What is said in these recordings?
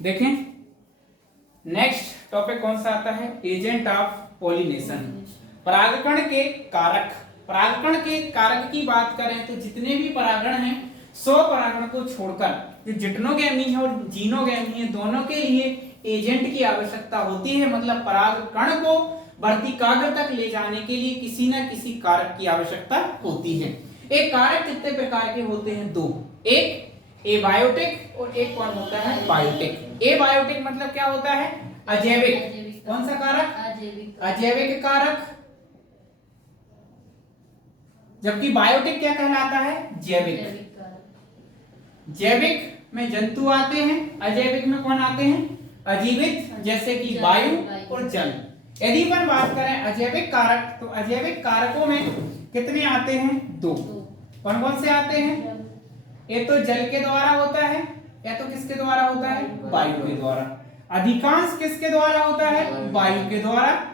देखें next topic कौन सा आता है, एजेंट ऑफ पॉलिनेशन, परागकण के कारक। परागकण के कारक की बात करें तो जितने भी परागण हैं 100 परागण को छोड़कर जो जिटनोगैमी है और जीनोगैमी है दोनों के लिए एजेंट की आवश्यकता होती है। मतलब परागकण को वर्तिकाग्र तक ले जाने के लिए किसी न किसी कारक की आवश्यकता होती है। एक कारक कितने प्रकार के होते हैं, दो, एक एबायोटिक और एक कौन होता है, बायोटिक। एबायोटिक मतलब क्या होता है, अजैविक। कौन सा कारक, अजैविक कारक। जबकि बायोटिक क्या कहलाता है, जैविक। जैविक में जंतु आते हैं, अजैविक में कौन आते हैं, अजीवित, जैसे कि वायु और जल। यदि अपन बात करें अजैविक कारक तो अजैविक कारकों में कितने आते हैं, दो। कौन कौन से आते हैं, ये तो जल के द्वारा होता है या तो किसके द्वारा होता है, वायु के द्वारा। अधिकांश किसके द्वारा होता है, वायु के द्वारा।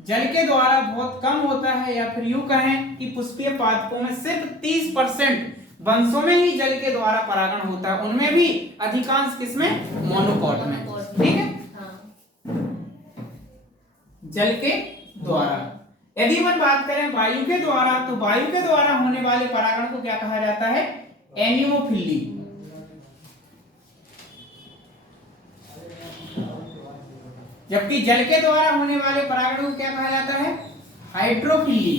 जल के द्वारा बहुत कम होता है, या फिर यूं कहें कि पुष्पीय पादपों में सिर्फ 30% वंशों में ही जल के द्वारा परागण होता है, उनमें भी अधिकांश किसमें, मोनोकॉट में। ठीक है, जल के द्वारा। यदि हम बात करें वायु के द्वारा तो वायु के द्वारा होने वाले परागण को क्या कहा जाता है, एनियोफिली। जबकि जल के द्वारा होने वाले परागण को क्या कहा जाता है, हाइड्रोफिली।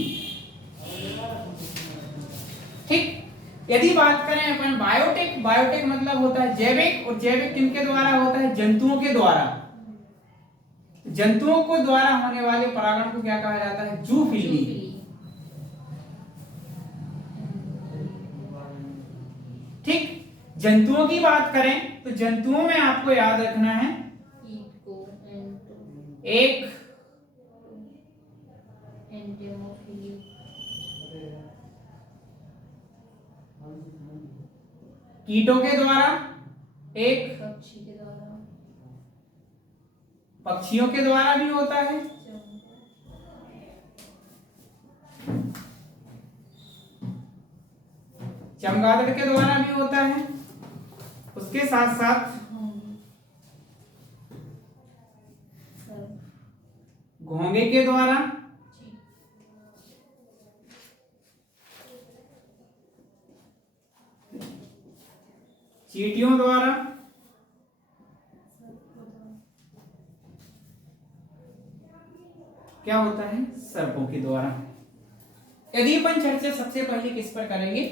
ठीक, यदि बात करें अपन बायोटिक, बायोटिक मतलब होता है जैविक, और जैविक किनके द्वारा होता है, जंतुओं के द्वारा। जंतुओं को द्वारा होने वाले परागण को क्या कहा जाता है, जूफिली। ठीक, जंतुओं की बात करें तो जंतुओं में आपको याद रखना है, एक कीटों के द्वारा, एक पक्षियों के द्वारा भी होता है, चमगादड़ के द्वारा भी होता है, उसके साथ साथ घोंगे के द्वारा, चींटियों द्वारा, क्या होता है, सर्पों के द्वारा। यदि अपन चर्चा सबसे पहले किस पर करेंगे,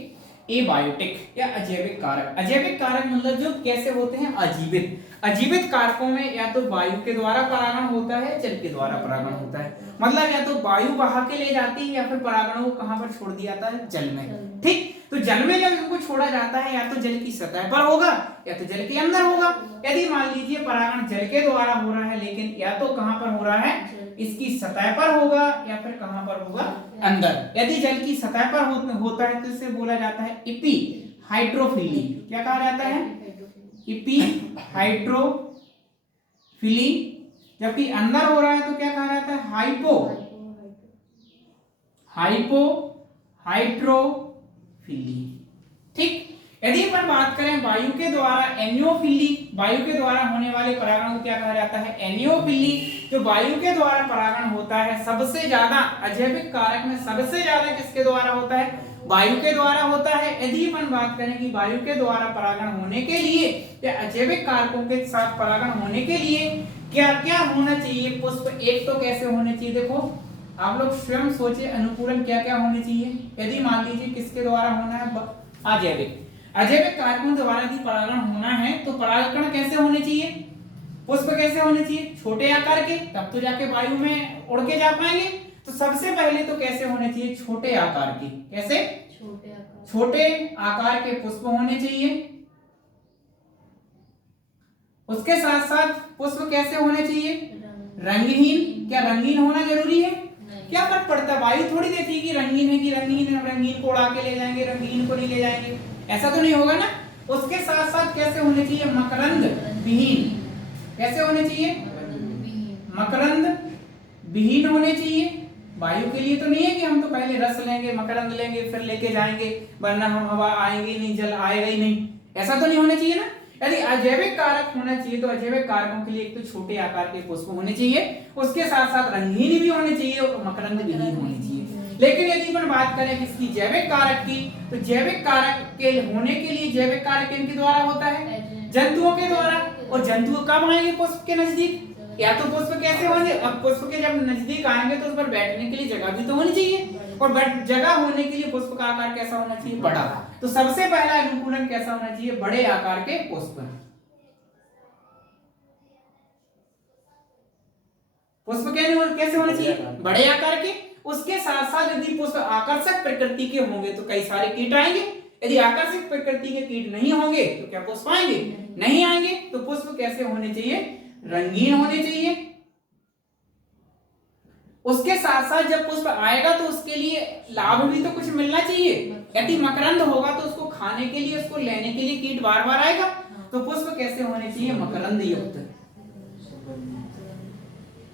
एबायोटिक या अजैविक कारक। अजैविक कारक मतलब जो कैसे होते हैं, अजीवित। अजीवित कारकों में या तो वायु के द्वारा परागण होता है, जल के द्वारा परागण होता है। मतलब या तो वायु बहा के ले जाती है या फिर परागणों को कहां पर छोड़ दिया जाता है, जल में। ठीक, तो जल में जब इनको छोड़ा जाता है या तो जल की सतह पर होगा या तो जल के अंदर होगा। यदि मान लीजिए परागण जल के द्वारा हो रहा है, लेकिन या तो कहां पर हो रहा है, इसकी सतह पर होगा या फिर कहां पर होगा, अंदर। यदि जल की सतह पर होता है तो इसे बोला जाता है इपी हाइड्रोफिली। क्या कहा जाता है, इपी हाइड्रोफिली। जबकि अंदर हो रहा है तो क्या कहा जाता है, हाइपो हाइड्रोफिली। ठीक, यदि अपन बात करें वायु के द्वारा एनियोफिली, वायु के द्वारा होने वाले परागण को क्या कहा जाता है, एनियोफिली। जो वायु के द्वारा परागण होता है सबसे ज्यादा अजैविक कारक में सबसे ज्यादा किसके द्वारा होता है, वायु के द्वारा होता है। यदि अपन बात करें कि वायु के द्वारा परागण होने के लिए या अजैविक कारकों के साथ परागण होने के लिए क्या क्या होना चाहिए, पुष्प एक तो कैसे होने चाहिए, देखो आप लोग स्वयं सोचे, अनुकूलन क्या क्या होने चाहिए। यदि मान लीजिए किसके द्वारा होना है, अजैविक, अजैविक कारकों द्वारा यदि परागण होना है तो परागकण कैसे होने चाहिए, पुष्प कैसे होने चाहिए, छोटे आकार के, तब तो जाके वायु में उड़ के जा पाएंगे। तो सबसे पहले तो कैसे होने चाहिए, छोटे आकार के। कैसे, छोटे आकार के पुष्प होने चाहिए। उसके साथ साथ पुष्प कैसे होने चाहिए, रंगहीन। क्या रंगीन होना जरूरी है, क्या फर्क पड़ता है, वायु थोड़ी देखेगी रंगीन है कि रंगीन है, रंगीन को उड़ा के ले जाएंगे, रंगीन को नहीं ले जाएंगे, ऐसा तो नहीं होगा ना। उसके साथ साथ कैसे होने चाहिए, मकरंद विहीन। कैसे होने चाहिए, मकरंद विहीन होने चाहिए। वायु के लिए तो नहीं है कि हम तो पहले रस लेंगे, मकरंद लेंगे, फिर लेके जाएंगे, वरना हम हवा आएंगे नहीं, जल आएगा ही नहीं, ऐसा तो नहीं होना चाहिए ना। यदि अजैविक कारक होना चाहिए तो अजैविक कारकों के लिए एक तो छोटे आकार के पुष्प होने चाहिए, उसके साथ साथ रंगीन भी होने चाहिए और मकरंद विहीन होने चाहिए। लेकिन यदि अपन बात करें किसकी, जैविक कारक की, तो जैविक कारक के होने के लिए जैविक कारक किनके द्वारा होता है, जंतुओं के द्वारा। और जंतु कब आएंगे पुष्प के नजदीक, या तो पुष्प कैसे होंगे, अब पुष्प के जब नजदीक आएंगे तो उस पर बैठने के लिए जगह भी तो होनी चाहिए, और जगह होने के लिए पुष्प का आकार कैसा होना चाहिए, बड़ा। तो सबसे पहला अनुकूलन कैसा होना चाहिए, बड़े आकार के पुष्प। पुष्प कैसे होने चाहिए, बड़े आकार के। उसके साथ साथ यदि पुष्प आकर्षक प्रकृति के होंगे तो कई सारे कीट आएंगे, यदि आकर्षक प्रकृति के कीट नहीं होंगे तो क्या पुष्प आएंगे, नहीं आएंगे। तो पुष्प कैसे होने चाहिए, रंगीन होने चाहिए। उसके साथ साथ जब पुष्प आएगा तो उसके लिए लाभ भी तो कुछ मिलना चाहिए। यदि मकरंद होगा तो उसको खाने के लिए, उसको लेने के लिए कीट बार बार आएगा। तो पुष्प कैसे होने चाहिए, मकरंद युक्त,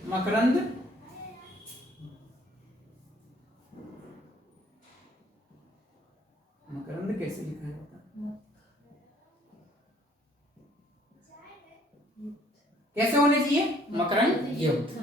मकरंद मकरंद कैसे लिखा जाता है, कैसे होने चाहिए, मकरंद युक्त।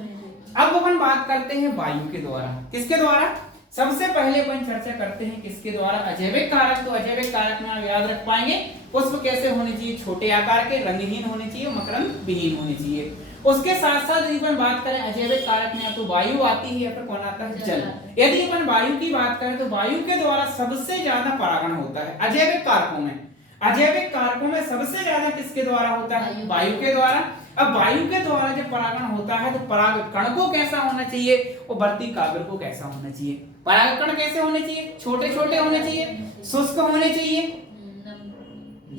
अब अपन बात करते हैं वायु के द्वारा, किसके द्वारा, सबसे पहले अपन चर्चा करते हैं किसके द्वारा, अजैविक कारक। तो अजैविक कारक में आप याद रख पाएंगे पुष्प कैसे होने चाहिए, छोटे आकार के, रंगहीन होने चाहिए, मकरंद विहीन होने चाहिए। उसके साथ साथ यदि अपन बात करें अजैविक कारक में या तो वायु आती है या फिर कौन आता है, जल। यदि अपन वायु की बात करें तो वायु के द्वारा सबसे ज्यादा परागण होता है अजैविक कारकों में। अजैविक कारकों में सबसे ज्यादा किसके द्वारा होता है, वायु के द्वारा। अब वायु के द्वारा जब परागण होता है तो पराग कण को कैसा होना चाहिए और वर्ती काग्र को कैसा होना चाहिए। पराग कण कैसे होने चाहिए, छोटे छोटे होने चाहिए, शुष्क होने चाहिए,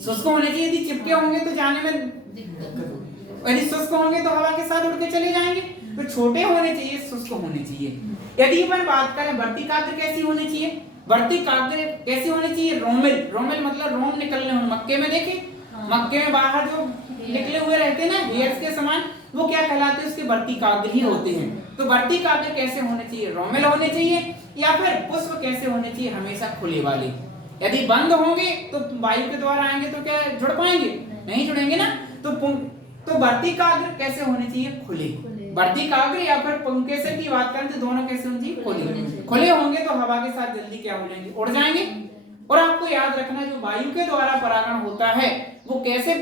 शुष्क होने चाहिए। यदि चिपके होंगे तो जाने में दिक्कत होगी, यदि शुष्क होंगे तो हवा के साथ उड़ के चले जाएंगे। तो छोटे होने चाहिए, शुष्क होने चाहिए। यदि अपन बात करें वर्ती काग्र कैसी होनी चाहिए, वर्ती काग्र कैसी होनी चाहिए, रोमिल, रोमिल मतलब रोम निकलने हो, मक्के में देखे, मक्के में बाहर जो निकले हुए रहते हैं ना हेयर्स के समान, वो क्या कहलाते हैं, उसके वर्ती काग्र ही होते हैं। तो वर्ती काग्र कैसे होने चाहिए, रोमिल होने चाहिए। या फिर पुष्प कैसे होने चाहिए, हमेशा खुले वाले। यदि बंद होंगे तो वायु के द्वारा आएंगे तो क्या जुड़ पाएंगे, नहीं जुड़ेंगे ना। तो वर्ती काग्र कैसे होने चाहिए, खुले। वर्ती काग्र या फिर पुंकेसर की बात करें तो दोनों कैसे होने चाहिए, खुले। खुले होंगे तो हवा के साथ जल्दी क्या हो जाएंगे, उड़ जाएंगे। और आपको याद रखना जो वायु के द्वारा परागण होता है वो कैसे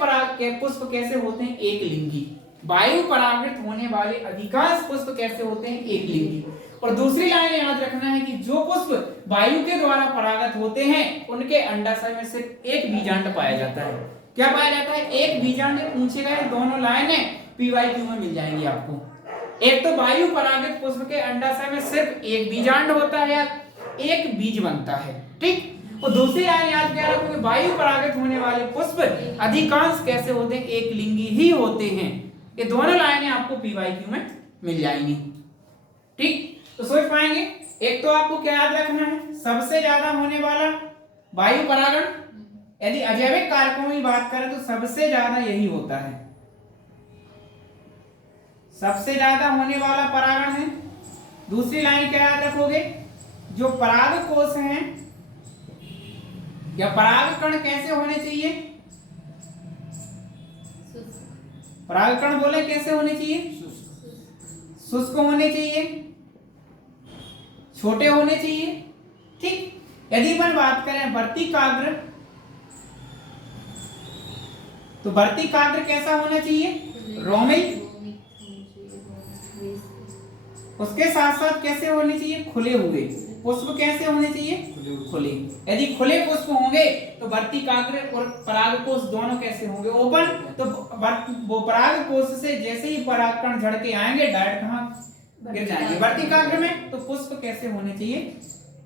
पुष्प कैसे होते हैं, एक लिंगी। वायु परागित होने वाले अधिकांश पुष्प कैसे होते हैं, एक लिंगी। और दूसरी लाइन याद रखना है कि जो पुष्प वायु के द्वारा परागत होते हैं उनके अंडाशय में सिर्फ एक बीजांड पाया जाता है। क्या पाया जाता है, एक बीजांड। पूछे गए दोनों लाइनें पीवाईक्यू में मिल जाएंगी आपको। एक तो वायु परागित पुष्प के अंडाशय में सिर्फ एक बीजांड होता है, एक बीज बनता है, ठीक। और दूसरी लाइन याद क्या रखोगे, वायु परागित होने वाले पुष्प अधिकांश कैसे होते हैं, एक लिंगी ही होते हैं। ये दोनों लाइनें आपको पीवाईक्यू में मिल जाएंगी, ठीक। तो सोच पाएंगे, एक तो आपको क्या याद रखना है, सबसे ज्यादा होने वाला वायु परागण। यदि अजैविक कारकों की बात करें तो सबसे ज्यादा यही होता है, सबसे ज्यादा होने वाला परागण है। दूसरी लाइन क्या याद रखोगे, जो पराग कोश हैं या पराग कण कैसे होने चाहिए, पराग कण बोले कैसे होने चाहिए, शुष्क होने चाहिए, छोटे होने चाहिए, ठीक। यदि अपन बात करें वर्ती काग्र तो वर्ती काग्र कैसा होना चाहिए, रोमिल। उसके साथ साथ कैसे होने चाहिए, खुले हुए। पुष्प कैसे होने चाहिए, खुले। यदि खुले पुष्प होंगे तो वर्ती काग्र और पराग कोश दोनों कैसे होंगे, ओपन। तो वो पराग कोश से जैसे ही परागकण झड़ के आएंगे डायरेक्ट कहां गिर जाएंगे, वर्ती काग्र में। तो पुष्प कैसे होने चाहिए,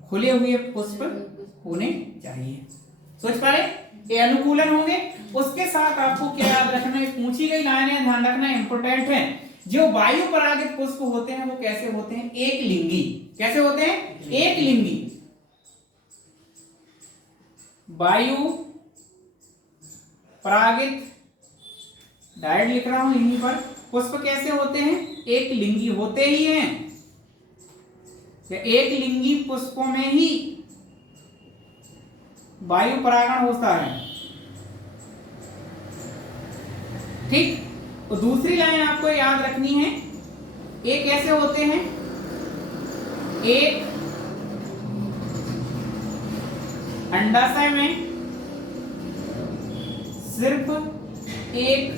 खुले हुए पुष्प होने चाहिए। सोच पा रहे, ये अनुकूलन होंगे। उसके साथ आपको क्या याद रखना है, पूछी गई लाइनें ध्यान रखना इंपोर्टेंट है। जो वायु परागित पुष्प होते हैं वो कैसे होते हैं, एक लिंगी। कैसे होते हैं, एक लिंगी। वायु परागित, डायरेक्ट लिख रहा हूं यहीं पर, पुष्प कैसे होते हैं, एक लिंगी होते ही हैं। एक लिंगी पुष्पों में ही वायु परागण होता है। ठीक। और दूसरी लाइन आपको याद रखनी है, ये कैसे होते हैं, एक अंडाशय में सिर्फ एक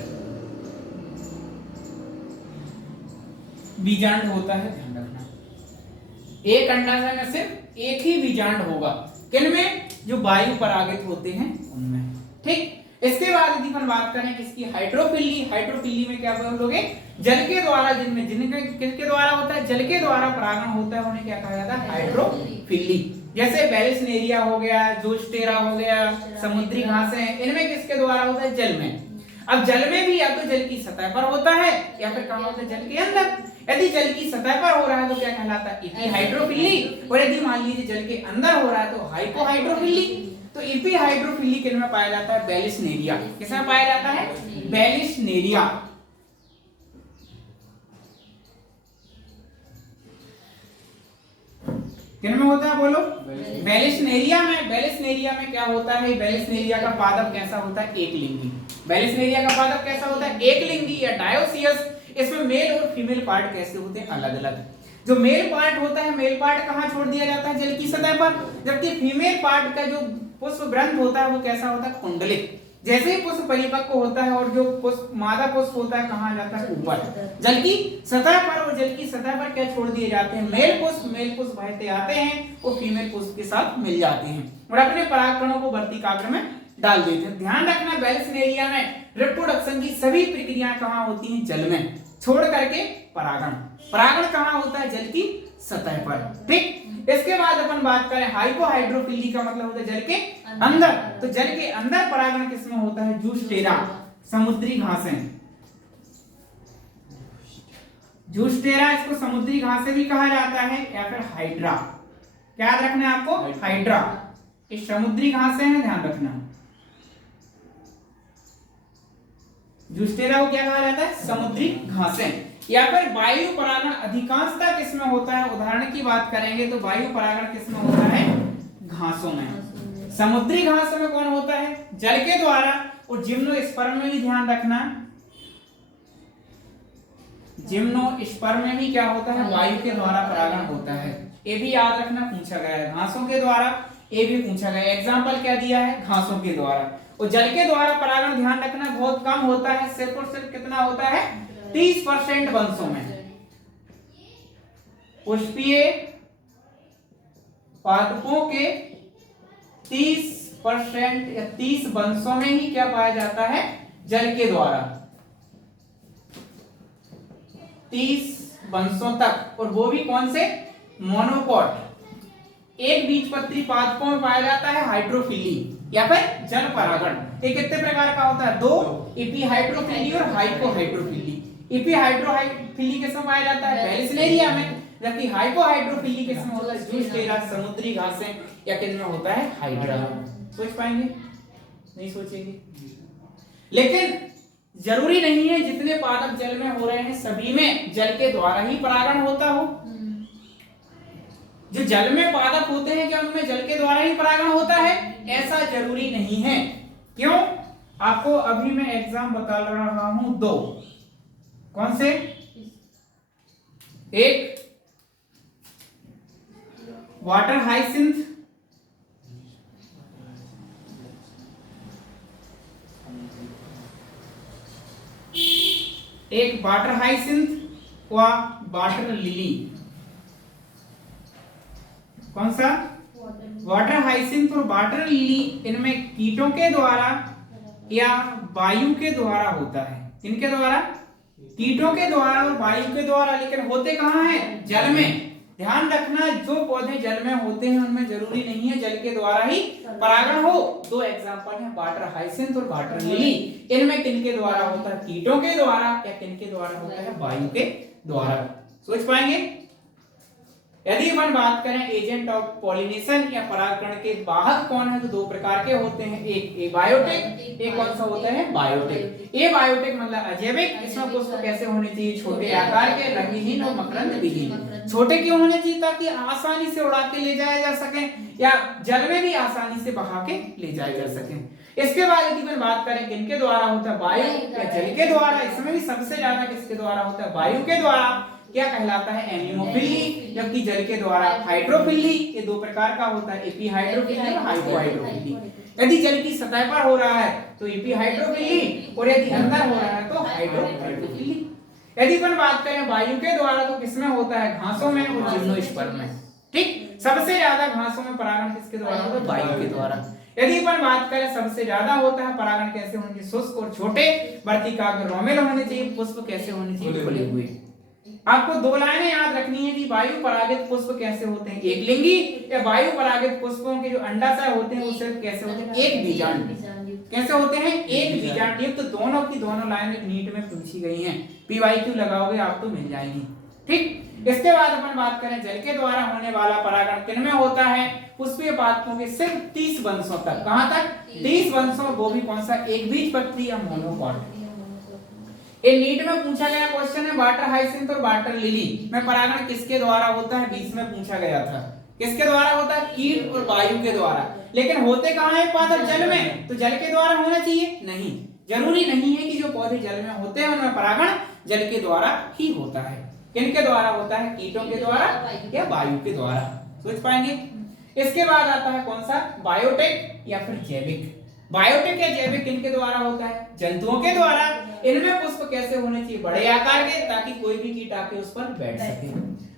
बीजांड होता है, ध्यान रखना। एक अंडाशय में सिर्फ एक ही बीजांड होगा, किनमें, जो वायु परागित होते हैं उनमें। ठीक। इसके बाद यदि हम बात करें किसकी, हाइड्रोफिली। हाइड्रोफिली में क्या बोलोगे, जल के द्वारा, जिनमें जिनके किसके द्वारा होता है, जल के द्वारा परागण होता है, उन्हें क्या कहा जाता है, हाइड्रोफिली। जैसे बेलिस्नेरिया हो गया, ज़ूस्टेरा हो गया, समुद्री घासें, इनमें किसके द्वारा होता है, जल में। अब जल में भी या तो जल की सतह पर होता है या फिर कहां होता है, जल के अंदर। यदि जल की सतह पर हो रहा है तो क्या कहलाता है, एपीहाइड्रोफिली। और यदि मान लीजिए जल के अंदर हो रहा है तो हाइपोहाइड्रोफिली। तो एपीहाइड्रोफिली किन में पाया जाता है, बेलिस्नेरिया। किसमें पाया जाता है, बेलिस्नेरिया। किन में होता है, बोलो, बेलिस्नेरिया में। बेलिस्नेरिया में क्या होता है, बेलिस्नेरिया का पादप कैसा होता है, एक लिंगी। बेलिस्नेरिया का पादप कैसा होता है, एक लिंगी या डायोसियस। इसमें मेल और फीमेल पार्ट कैसे होते हैं, अलग अलग। जो मेल पार्ट होता है, मेल पार्ट कहां छोड़ दिया जाता है, जल की सतह पर। जबकि फीमेल पार्ट का जो पुष्प ग्रंथ होता है वो कैसा होता है, कुंडलित। जैसे ही पुष्प परिपक्व होता है और जो पुष्प मादा पुष्प होता है कहां जाता है, ऊपर जल की सतह पर। और जल की सतह पर क्या छोड़ दिए जाते हैं, मेल पुष्प। मेल पुष्प बहते आते हैं और फीमेल पुष्प के साथ मिल जाते हैं और अपने परागकणों को वर्तिकाग्र में डाल देते हैं। ध्यान रखना, बेलिस्नेरिया में रिप्रोडक्शन की सभी प्रक्रियाएं कहां होती हैं, जल में, छोड़ करके परागण। परागण कहां होता है, जल की सतह पर। ठीक। इसके बाद अपन बात करें हाइपोहाइड्रोफिली का मतलब होता है जल के अंदर। तो जल के अंदर परागण किसमें होता है, ज़ूस्टेरा, समुद्री घासें। ज़ूस्टेरा, इसको समुद्री घासें भी कहा जाता है या फिर हाइड्रा। क्या याद रखना है आपको, हाइड्रा। ये समुद्री घासें हैं, ध्यान रखना। ज़ूस्टेरा को क्या कहा जाता है, समुद्री घासें। या फिर वायु परागण अधिकांशतः किसमें होता है, उदाहरण की बात करेंगे तो वायु परागण किसमें होता है, घासों में। समुद्री घासों में कौन होता है, जल के द्वारा। और जिम्नोस्पर्म में भी ध्यान रखना, जिम्नोस्पर्म में भी क्या होता है, वायु के द्वारा परागण होता है। ये भी याद रखना, पूछा गया है घासों के द्वारा, ये भी पूछा गया है। एग्जाम्पल क्या दिया है, घासों के द्वारा। और जल के द्वारा परागण ध्यान रखना बहुत कम होता है, सिर्फ और सिर्फ कितना होता है, 30% वंशों में। पुष्पीय पादपों के 30% या 30 वंशों में ही क्या पाया जाता है, जल के द्वारा। 30 वंशों तक, और वो भी कौन से, मोनोकॉट। एक बीजपत्री पादपों में पाया जाता है हाइड्रोफिली या फिर जल परागण। ये कितने प्रकार का होता है, दो, एपीहाइड्रोफिली और हाइपोहाइड्रोफिली। एपीहाइड्रोफिली किसमें पाया जाता है, बेलिस्नेरिया में। जबकि हाइपोहाइड्रोफिली किसमें होता है, ज़ूस्टेरा, समुद्री घासें, या किसमें होता है, हाइड्रा। सोच पाएंगे, नहीं सोचेंगे। लेकिन जरूरी नहीं है जितने पादप जल में हो रहे हैं सभी में जल के द्वारा ही परागण होता हो। जो जल में पादप होते हैं क्या उनमें जल के द्वारा ही परागण होता है, ऐसा जरूरी नहीं है। क्यों, आपको अभी मैं एग्जाम बता रहा हूं, दो। कौन से, एक वाटर हाइसिंथ, एक वाटर हाइसिंथ व वाटर लिली। कौन सा, वाटर हाइसिंथ और वाटर लिली। इनमें कीटों के द्वारा या वायु के द्वारा होता है। किनके द्वारा, कीटों के द्वारा और वायु के द्वारा। लेकिन होते कहां हैं, जल में। ध्यान रखना, जो पौधे जल में होते हैं उनमें जरूरी नहीं है जल के द्वारा ही परागण हो। दो एग्जांपल हैं, वाटर हाइसिंथ और वाटर लिली। इनमें किनके द्वारा होता है, कीटों के द्वारा, या किनके द्वारा होता है, वायु के द्वारा। सोच पाएंगे, यदि अपन बात करें एजेंट ऑफ पॉलिनेशन या परागकण के वाहक कौन है, तो दो प्रकार के होते हैं, एक एबायोटिक, एक कौन सा होता है बायोटिक। एबायोटिक मतलब अजैविक, इसमें पुष्प कैसे होने चाहिए, छोटे आकार के, रंगहीन और मकरंद विहीन। छोटे क्यों होने चाहिए, ताकि आसानी से उड़ा के ले जाया जा सके या जल में भी आसानी से बहा के ले जाया जा सके। इसके बाद यदि मैं बात करें किनके द्वारा होता है, वायु या जल के द्वारा, इसमें भी सबसे ज्यादा किसके द्वारा होता है, वायु के द्वारा, क्या कहलाता है एनिमोफिली, जबकि जल के द्वारा हाइड्रोफिली। ये दो प्रकार का होता है, एपीहाइड्रोफिली और हाइपोहाइड्रोफिली। यदि जल की सतह पर हो रहा है तो एपीहाइड्रोफिली, और यदि अंदर हो रहा है तो हाइड्रोफिली। यदि अपन बात करें वायु के द्वारा तो किसमें होता है, घासों में और जिम्नोस्पर्म में। ठीक, सबसे ज्यादा घासों में परागण किसके द्वारा होता है, वायु के द्वारा। यदि अपन बात करें सबसे ज्यादा होता है परागण कैसे होने चाहिए, शुष्क और छोटे, वर्तिकाग्र रोमेल होने चाहिए, पुष्प कैसे होने चाहिए, खुले हुए। आपको दो लाइनें याद रखनी है कि वायु परागित पुष्प कैसे होते हैं, एक लिंगी, या वायु परागित पुष्पों के जो अंडाशय होते हैं वो सिर्फ कैसे होते हैं, एक बीजांड। कैसे होते हैं, एक बीजांड युक्त। तो दोनों की दोनों लाइनें नीट में पूछी गई हैं, पीवाईक्यू लगाओगे आप तो मिल जाएंगी। ठीक, इसके बाद अपन बात करें जल के द्वारा होने वाला परागण किनमें होता है, पुष्पीय पादपों के सिर्फ 30 वंशों तक। कहां तक, 30 वंशों, वो भी कौन सा, एक बीजपत्री या मोनोकॉट। ये नीट में पूछा गया क्वेश्चन है, वाटर हाइसिंथ और वाटर लिली में परागण किसके द्वारा होता है, 20 में पूछा गया था। किसके द्वारा होता है, कीट और वायु के द्वारा। लेकिन होते कहां है पादप, जल में, तो जल के द्वारा होना चाहिए, नहीं, जरूरी नहीं है कि जो पौधे जल में होते हैं उनमें परागण जल के द्वारा ही होता है। किनके द्वारा होता है, कीटों के द्वारा या वायु के द्वारा, सोच पाएंगे। इसके बाद आता है कौन सा, बायोटिक या फिर जैविक। बायोटिक या जैविक किनके द्वारा होता है, जंतुओं के द्वारा। इनमें पुष्प कैसे होने चाहिए, बड़े आकार के, ताकि कोई भी कीट आके उस पर बैठ सके।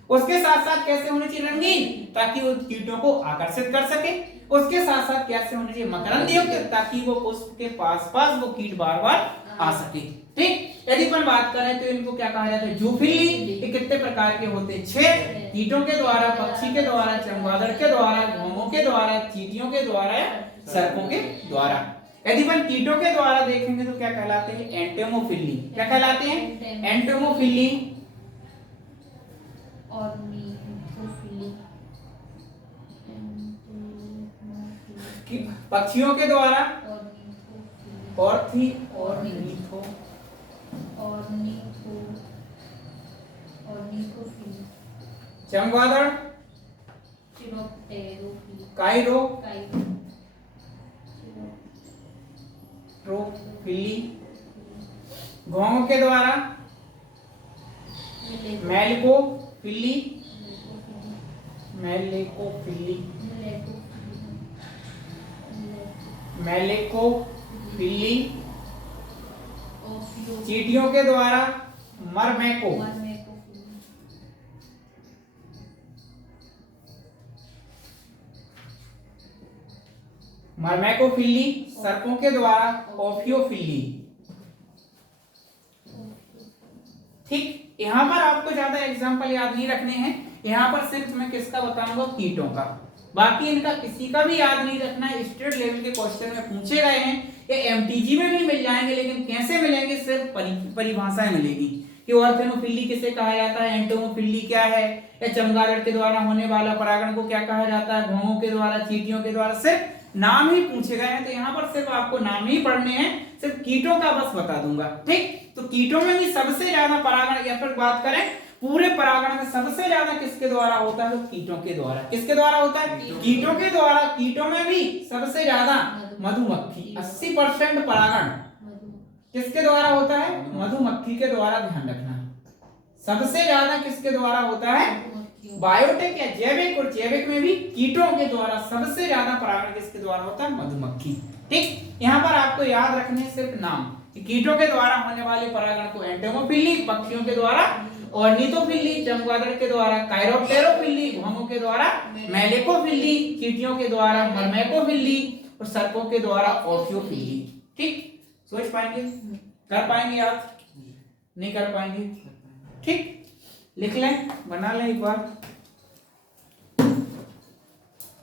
उसके साथ साथ कैसे होने चाहिए, रंगीन, ताकि वो कीटों को आकर्षित कर सके। उसके साथ साथ कैसे होने चाहिए, मकरंद युक्त, ताकि वो पुष्प के पास पास वो कीट बार बार आ सके। ठीक, यदि अपन बात करें तो इनको क्या कहा जाता है, जूफिली। ये कितने प्रकार के होते हैं, 6, कीटों के द्वारा, पक्षी के द्वारा, चमगादड़ के द्वारा, घोंघों के द्वारा, चींटियों के द्वारा या सर्पों के द्वारा। यदि अपन कीटों के द्वारा देखेंगे तो क्या कहलाते हैं, एंटोमोफिली। क्या कहलाते हैं, एंटोमोफिली। पक्षियों के द्वारा चमगादड़, काइरोफिली। घोंघों के द्वारा मेलकोफिली। चींटियों के द्वारा मरमैकोफिली। सर्पों के द्वारा ओफियोफिली। ठीक, यहाँ पर आपको ज्यादा एग्जाम्पल याद नहीं रखने हैं, यहाँ पर सिर्फ मैं किसका बताऊंगा, कीटों का। बाकी इनका किसी का भी याद नहीं रखना है, स्टेट लेवल के क्वेश्चन में पूछे गए हैं, ये एमटीजी में भी मिल जाएंगे, लेकिन कैसे मिलेंगे, सिर्फ परिभाषाएं मिलेगी कि ऑर्थेनोफिली किसे कहा जाता है, एंटोमोफिली क्या है, या चमगादड़ के द्वारा होने वाला परागण को क्या कहा जाता है, घोंघों के द्वारा, चींटियों के द्वारा, सिर्फ नाम ही पूछे गए हैं। तो यहाँ पर सिर्फ आपको नाम ही पढ़ने हैं, सिर्फ कीटों का बस बता दूंगा। ठीक, तो कीटों में भी सबसे ज्यादा परागण, या फिर बात करें पूरे परागण में सबसे ज्यादा किसके द्वारा होता है, तो कीटों के द्वारा। किसके द्वारा होता है, कीटों के द्वारा। कीटों में भी सबसे ज्यादा मधुमक्खी, 80% परागण किसके द्वारा होता है, मधुमक्खी के द्वारा। ध्यान रखना, सबसे ज्यादा किसके द्वारा होता है, बायोटिक या जैविक। और जैविक में भी कीटों के द्वारा सबसे ज्यादा परागण किसके द्वारा होता है, मधुमक्खी। ठीक, यहाँ पर आपको याद रखने सिर्फ नाम, कीटों के द्वारा होने वाले परागण को एंटोमोफिली, पक्षियों के द्वारा ऑर्निथोफिली, चमगादड़ के द्वारा काइरोप्टेरोफिली, घोंघों के द्वारा मेलेकोफिली, चींटियों के द्वारा मरमैकोफिली और सर्पों के द्वारा ओफियोफिली। ठीक, सोच पाएंगे, कर पाएंगे याद, नहीं कर पाएंगे। ठीक, लिख लें, बना लें एक बार।